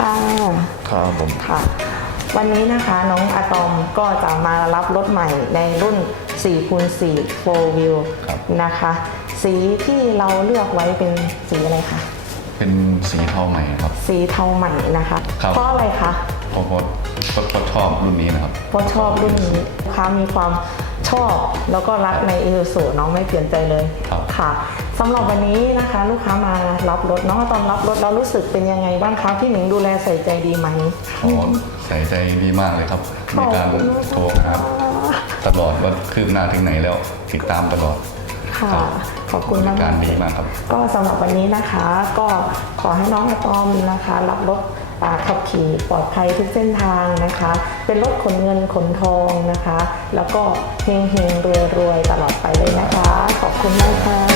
ครับผมค่ะ วันนี้นะคะน้องอะตอมก็จะมารับรถใหม่ในรุ่น4คูณ4 4 wheel ครับนะคะ สีที่เราเลือกไว้เป็นสีอะไรคะเป็นสีเทาใหม่ครับ สีเทาใหม่นะคะครับเพราะอะไรคะเพราะเพราะเพราะเพราะชอบรุ่นนี้นะครับเพราะชอบรุ่นนี้ลูกค้ามีความ ชอบแล้วก็รักในอีซูน้องไม่เปลี่ยนใจเลยครับค่ะสำหรับวันนี้นะคะ ลูกค้ามารับรถน้องอะตอมรับรถเรารู้สึกเป็นยังไงบ้างคะพี่หนิงดูแลใส่ใจดีไหมเขาใส่ใจดีมากเลยครับในการโทรหาตลอดว่าคืบหน้าถึงไหนแล้วติดตามตลอดค่ะครับขอบคุณมากบริการดีมากครับ ก็สำหรับวันนี้นะคะ ก็ขอให้น้องอะตอมนะคะ รับรถอ่า ขับขี่ปลอดภัยทุกเส้นทางนะคะ เป็นรถขนเงินขนทองนะคะ แล้วก็เฮงเฮงรวยรวยตลอดไปเลยนะคะ ขอบคุณมากค่ะ